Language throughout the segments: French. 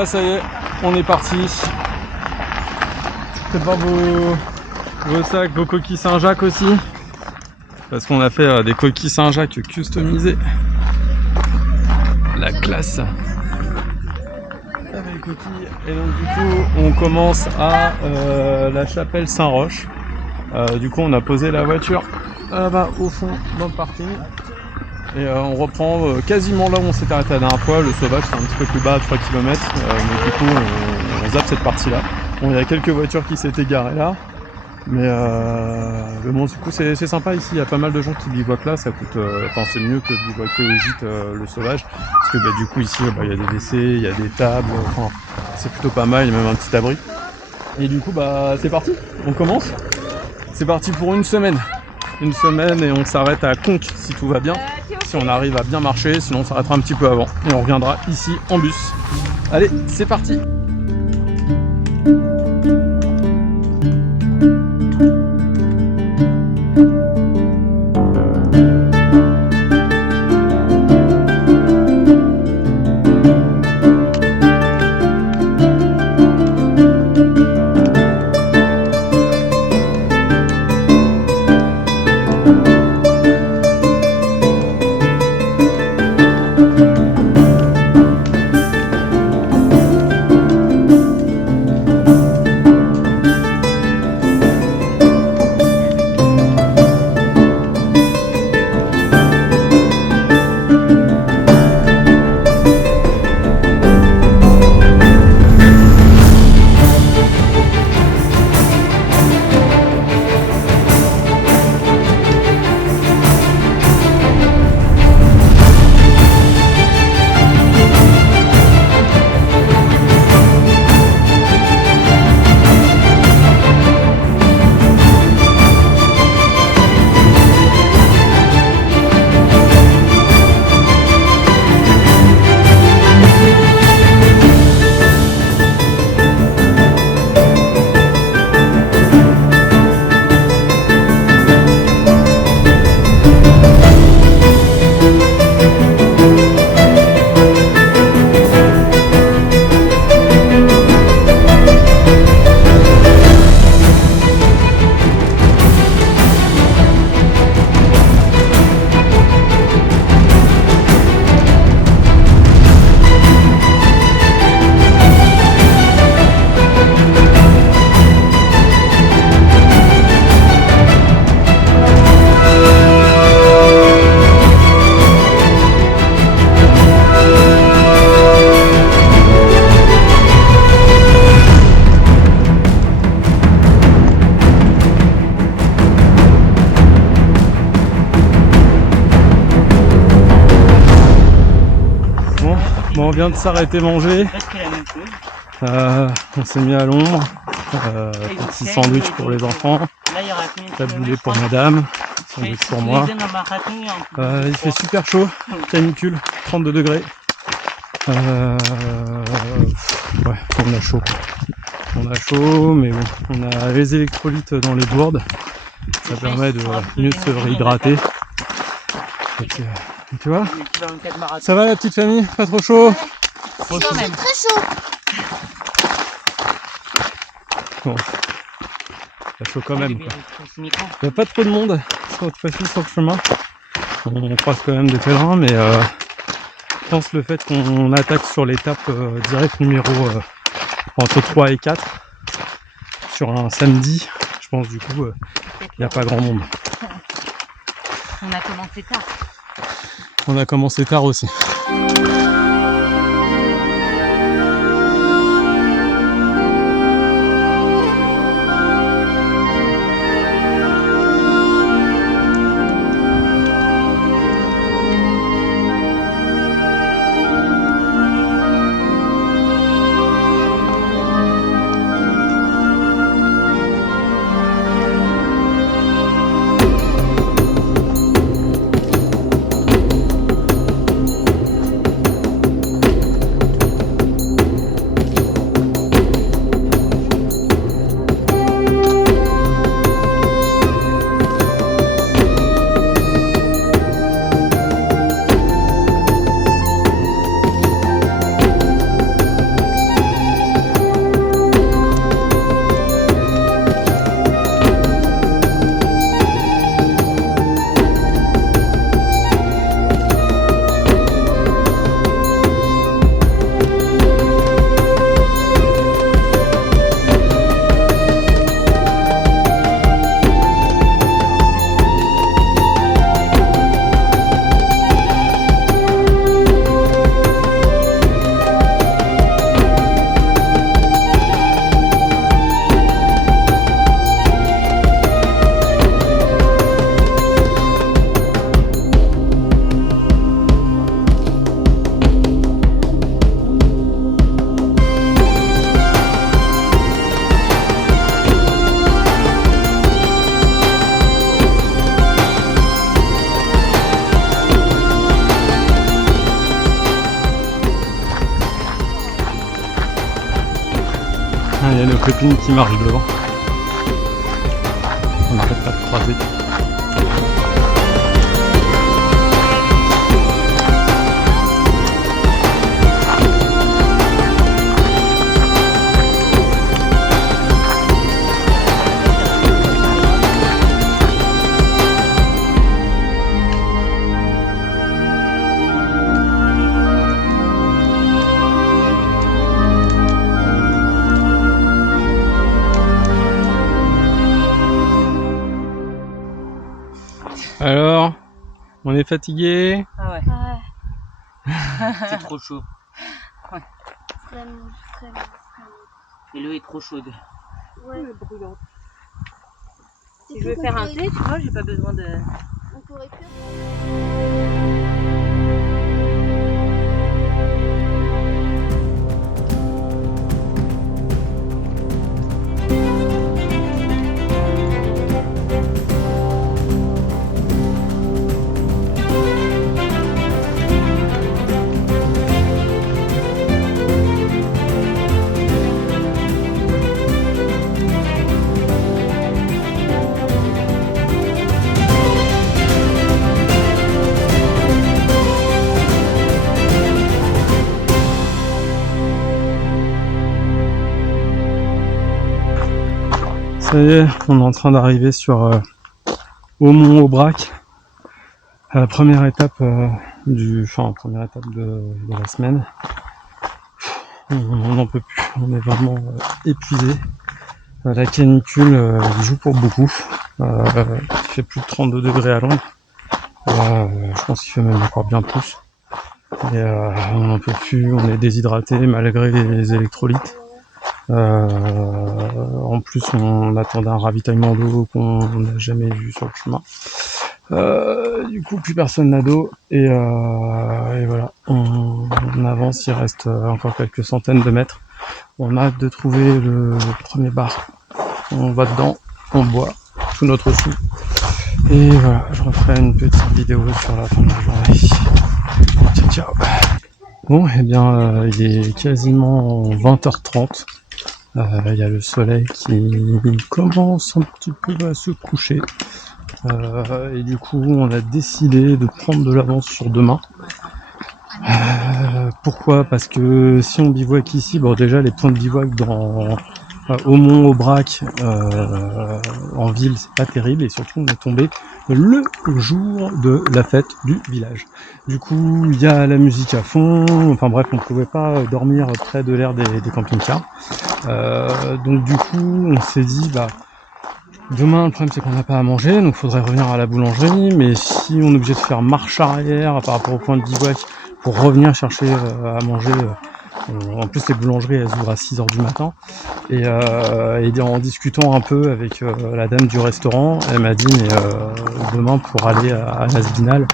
là, ça y est, on est parti. Faites voir vos sacs, vos coquilles Saint-Jacques aussi. Parce qu'on a fait des coquilles Saint-Jacques customisées. La classe. Avec les coquilles. Et donc du coup, on commence à la chapelle Saint-Roch. Du coup, on a posé la voiture là-bas au fond dans le parking. Et on reprend quasiment là où on s'était arrêté la dernière fois. Le Sauvage, c'est un petit peu plus bas à 3 km. Donc du coup, on zappe cette partie-là. Bon, il y a quelques voitures qui s'étaient garées là. Mais bon, du coup, c'est sympa ici. Il y a pas mal de gens qui bivouaquent là. Ça coûte, c'est mieux que de bivouaquer au gîte le Sauvage. Parce que du coup, ici, il y a des WC, il y a des tables. C'est plutôt pas mal. Il y a même un petit abri. Et du coup, c'est parti. On commence. C'est parti pour une semaine. Une semaine et on s'arrête à Conques si tout va bien. Si on arrive à bien marcher, sinon on s'arrêtera un petit peu avant. Et on reviendra ici en bus. Allez, c'est parti! Bon, on vient de s'arrêter manger. On s'est mis à l'ombre. Petit sandwich pour les enfants. Taboulé pour madame. Sandwich pour moi. Il fait super chaud. Canicule. 32 degrés. Ouais, on a chaud. On a chaud, mais bon, on a les électrolytes dans les gourdes. Ça permet de mieux se réhydrater. Tu vois, ça va la petite famille? Pas trop chaud? Très chaud. Bon, pas chaud quand même. Il n'y a pas trop de monde cette fois-ci sur le chemin. On croise quand même des pèlerins, mais je pense le fait qu'on attaque sur l'étape direct numéro entre 3 et 4 sur un samedi, je pense du coup il n'y a pas grand monde. On a commencé tard. On a commencé tard aussi. copine qui marche devant. On n'arrête pas de croiser. Alors, on est fatigué? Ah ouais. C'est trop chaud. Ouais. Vraiment. Et l'eau est trop chaude. Ouais. Brûlante. C'est Si je veux faire un thé, tu vois, j'ai pas besoin de... On pourrait faire. Ça y est, on est en train d'arriver sur Aumont-Aubrac, première étape première étape de la semaine. On n'en peut plus, on est vraiment épuisé. La canicule joue pour beaucoup. Il fait plus de 32 degrés à l'ombre. Je pense qu'il fait même encore bien plus. Et on n'en peut plus, on est déshydraté malgré les électrolytes. En plus, on attendait un ravitaillement d'eau qu'on n'a jamais vu sur le chemin. Du coup, plus personne n'a d'eau et voilà, on avance. Il reste encore quelques centaines de mètres. On a hâte de trouver le premier bar. On va dedans, on boit tout notre sou. Et voilà, je referai une petite vidéo sur la fin de la journée. Ciao, ciao. Bon, et bien, il est quasiment 20h30. Il y a le soleil qui commence un petit peu à se coucher. Et du coup, on a décidé de prendre de l'avance sur demain. Pourquoi? Parce que si on bivouaque ici, bon déjà les points de bivouac dans Aumont-Aubrac en ville, c'est pas terrible, et surtout on est tombé le jour de la fête du village. Du coup, il y a la musique à fond, enfin bref, on pouvait pas dormir près de l'aire des camping-cars. Donc du coup, on s'est dit, demain, le problème c'est qu'on n'a pas à manger, donc il faudrait revenir à la boulangerie, mais si on est obligé de faire marche arrière par rapport au point de bivouac pour revenir chercher à manger, en plus les boulangeries elles ouvrent à 6h du matin, et en discutant un peu avec la dame du restaurant, elle m'a dit mais demain pour aller à Nasbinal,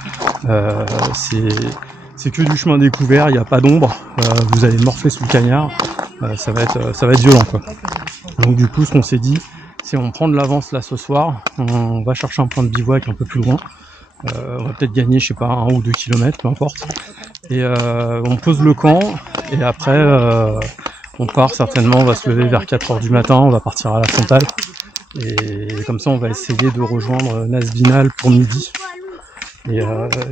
c'est que du chemin découvert, il n'y a pas d'ombre, vous allez morfler sous le cagnard, ça va être violent quoi. Donc du coup ce qu'on s'est dit, c'est on prend de l'avance là ce soir, on va chercher un point de bivouac un peu plus loin, on va peut-être gagner je sais pas 1 ou 2 kilomètres, peu importe, et on pose le camp, et après on part certainement, on va se lever vers 4h du matin, on va partir à la frontale, et comme ça on va essayer de rejoindre Nasbinal pour midi, et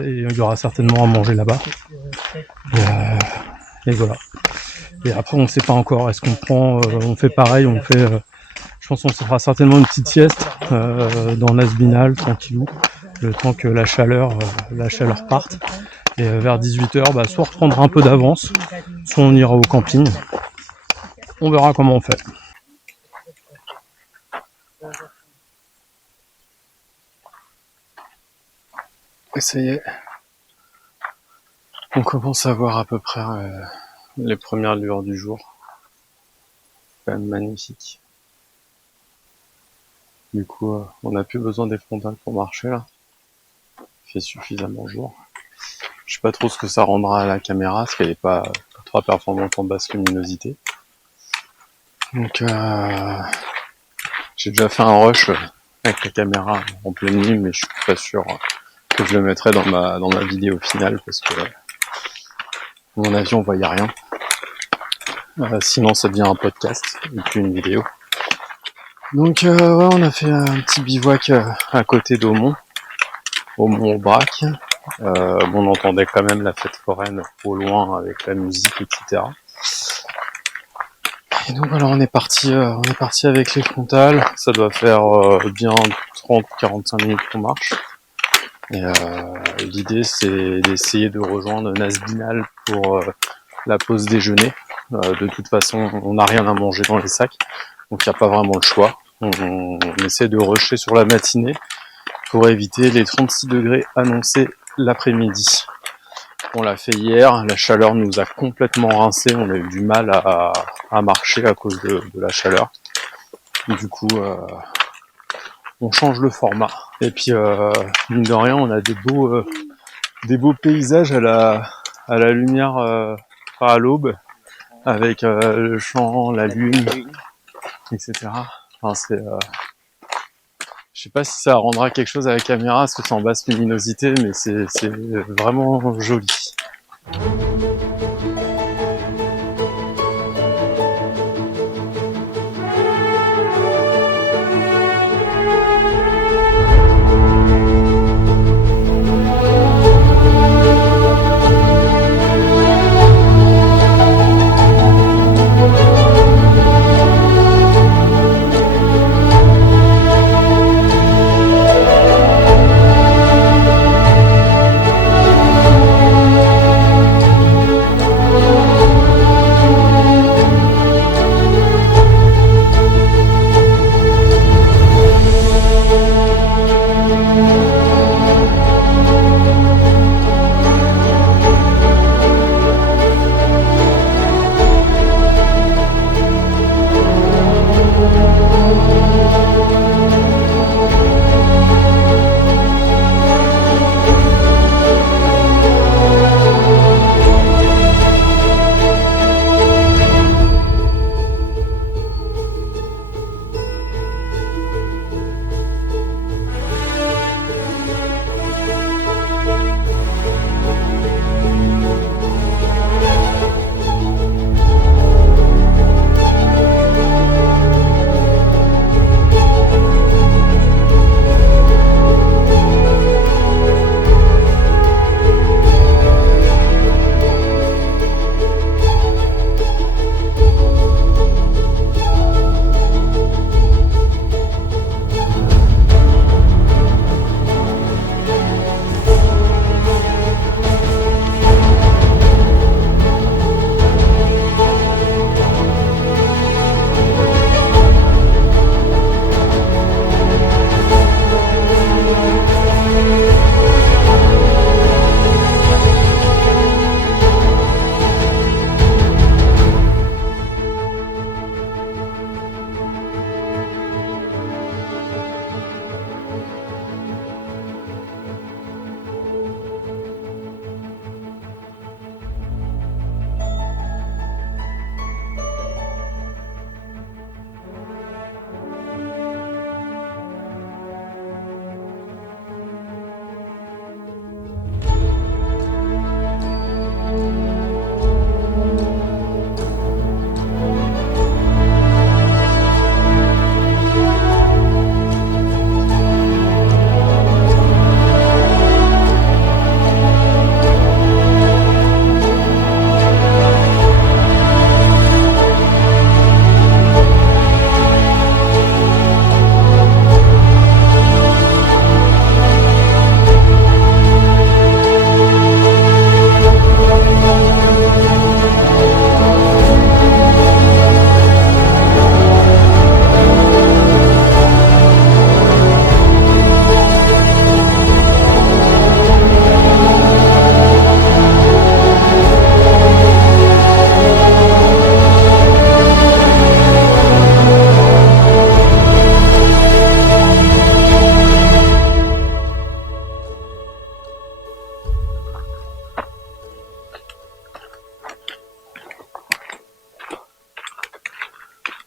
il y aura certainement à manger là-bas, et voilà. Et après on sait pas encore, est-ce qu'on prend, on fait pareil, je pense qu'on se fera certainement une petite sieste dans Nasbinal, tranquillou, le temps que la chaleur parte. Et vers 18h, soit reprendre un peu d'avance, soit on ira au camping. On verra comment on fait. Et ça y est, on commence à voir à peu près les premières lueurs du jour. C'est quand même magnifique. Du coup, on n'a plus besoin des frontales pour marcher là. Il fait suffisamment jour. Je sais pas trop ce que ça rendra à la caméra, parce qu'elle est pas trop performante en basse luminosité. Donc, j'ai déjà fait un rush avec la caméra en pleine nuit, mais je suis pas sûr que je le mettrai dans ma vidéo finale, parce que à mon avis on voyait rien. Sinon ça devient un podcast et puis une vidéo. Donc ouais, on a fait un petit bivouac à côté d'Aumont, Aumont-Aubrac. On entendait quand même la fête foraine au loin avec la musique, etc. Et donc voilà, on est parti avec les frontales. Ça doit faire bien 30-45 minutes qu'on marche. Et l'idée c'est d'essayer de rejoindre Nasbinal pour la pause déjeuner. De toute façon, on n'a rien à manger dans les sacs, donc il n'y a pas vraiment le choix. On essaie de rusher sur la matinée pour éviter les 36 degrés annoncés l'après-midi. On l'a fait hier, la chaleur nous a complètement rincé, on a eu du mal à marcher à cause de la chaleur. Du coup, on change le format. Et puis, mine de rien, on a des beaux paysages à la lumière, à l'aube, avec le champ, la lune, etc. Enfin, je sais pas si ça rendra quelque chose à la caméra, parce que c'est en basse luminosité, mais c'est vraiment joli.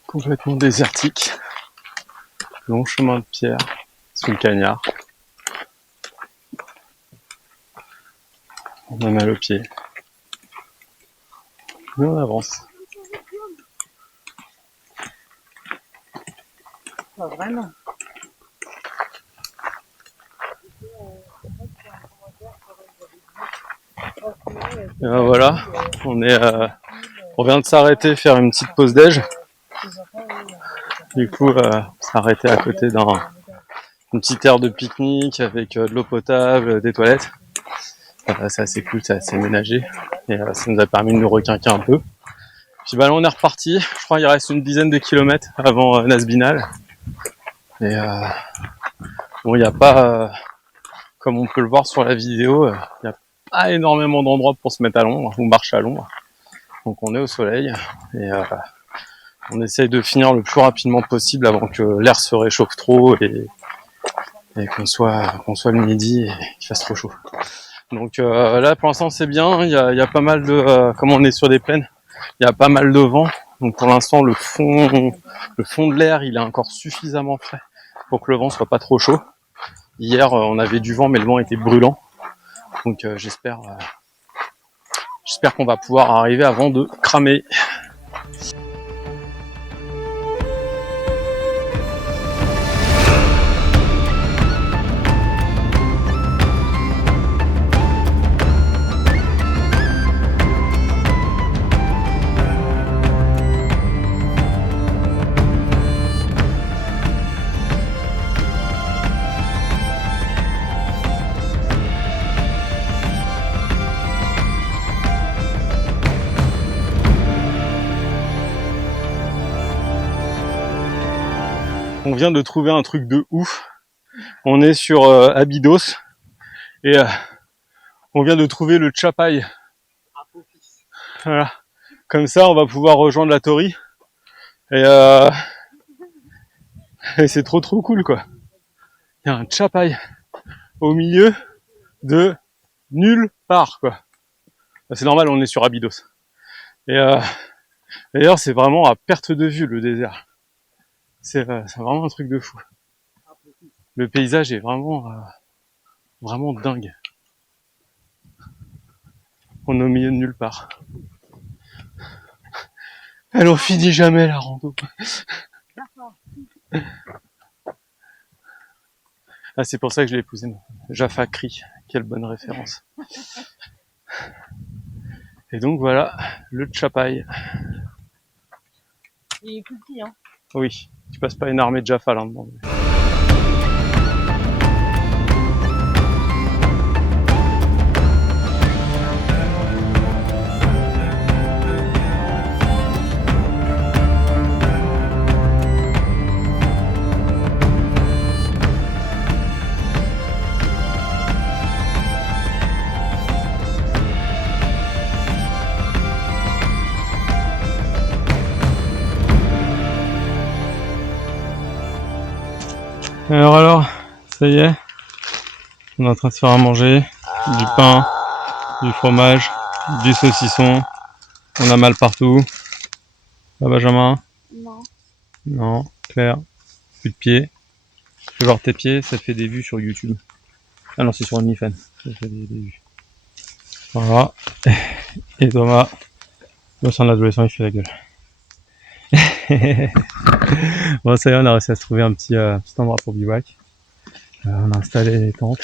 Complètement désertique, long chemin de pierre sous le cagnard. On a mal aux pieds, mais on avance. Pas vraiment. Et ben voilà, on vient de s'arrêter faire une petite pause déj. Du coup, s'arrêter à côté d'une petite aire de pique-nique avec de l'eau potable, des toilettes. C'est assez cool, c'est assez ménagé. Et ça nous a permis de nous requinquer un peu. Puis bah là on est reparti, je crois qu'il reste une dizaine de kilomètres avant Nasbinal. Et bon, il n'y a pas, comme on peut le voir sur la vidéo, il n'y a pas énormément d'endroits pour se mettre à l'ombre ou marcher à l'ombre. Donc on est au soleil et on essaye de finir le plus rapidement possible avant que l'air se réchauffe trop et qu'on soit le midi et qu'il fasse trop chaud. Donc là pour l'instant c'est bien, il y a pas mal de, comme on est sur des plaines, il y a pas mal de vent. Donc pour l'instant le fond de l'air il est encore suffisamment frais pour que le vent soit pas trop chaud. Hier on avait du vent mais le vent était brûlant. Donc j'espère qu'on va pouvoir arriver avant de cramer. On vient de trouver un truc de ouf. On est sur Abydos et on vient de trouver le Chapai. Voilà. Comme ça, on va pouvoir rejoindre la Tori. Et c'est trop cool quoi. Il y a un Chapai au milieu de nulle part quoi. C'est normal, on est sur Abydos. Et d'ailleurs, c'est vraiment à perte de vue le désert. C'est vraiment un truc de fou. Le paysage est vraiment dingue. On est au milieu de nulle part. Elle en finit jamais la rando. Ah, c'est pour ça que je l'ai épousé. Jaffa Cri, quelle bonne référence. Et donc voilà, le Chapai. Il est plus petit, hein. Oui, tu passes pas une armée de Jaffa là-dedans. Alors, ça y est, on est en train de se faire à manger, du pain, du fromage, du saucisson, on a mal partout. Ah Benjamin? Non. Non, Claire, plus de pieds. Je vais voir tes pieds, ça fait des vues sur YouTube. Ah non, c'est sur OnlyFans, ça fait des vues. Voilà. Et Thomas, moi c'est un adolescent, il fait la gueule. Bon ça y est, on a réussi à se trouver un petit endroit pour bivouac. On a installé les tentes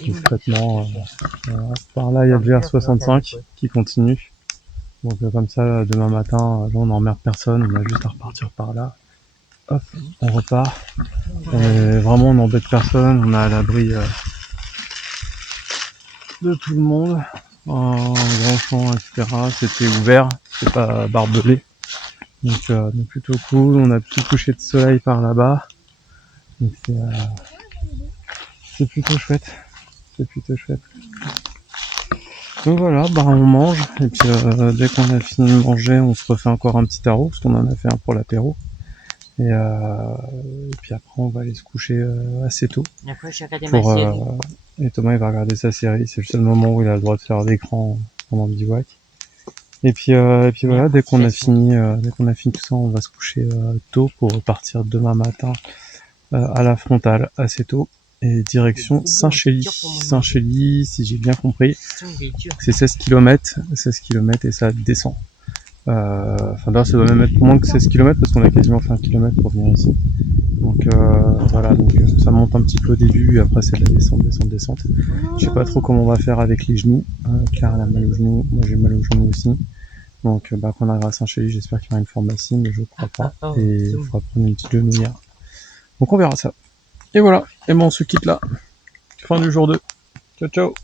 discrètement. Voilà. Par là il y a le GR65 qui continue. Donc comme ça demain matin, là on n'emmerde personne, on a juste à repartir par là. Hop, on repart. Et vraiment on n'embête personne, on est à l'abri de tout le monde. En grand champ, etc. C'était ouvert, c'est pas barbelé. Donc plutôt cool, on a un petit coucher de soleil par là-bas. Donc c'est plutôt chouette. C'est plutôt chouette. Donc voilà, bah on mange et puis dès qu'on a fini de manger, on se refait encore un petit tarot parce qu'on en a fait un pour l'apéro. Et puis après on va aller se coucher assez tôt. Et après, j'ai regardé ma série. Et Thomas il va regarder sa série, c'est le seul moment où il a le droit de faire d'écran pendant le bivouac. Et puis voilà, dès qu'on a fini tout ça, on va se coucher tôt pour repartir demain matin à la frontale assez tôt et direction Saint-Chély. Saint-Chély, si j'ai bien compris, c'est 16 km et ça descend. Enfin d'ailleurs ça doit même être moins que 16 km parce qu'on a quasiment fait 1 km pour venir ici. Donc voilà, donc ça monte un petit peu au début et après c'est de la descente. Je sais pas trop comment on va faire avec les genoux. Claire elle a mal aux genoux, moi j'ai mal aux genoux aussi. Donc quand on arrivera à Saint-Chély, j'espère qu'il y aura une pharmacie, mais je crois pas. Et il faudra prendre une petite genouillère. Donc on verra ça. Et voilà, et bon on se quitte là. Fin du jour 2. Ciao ciao.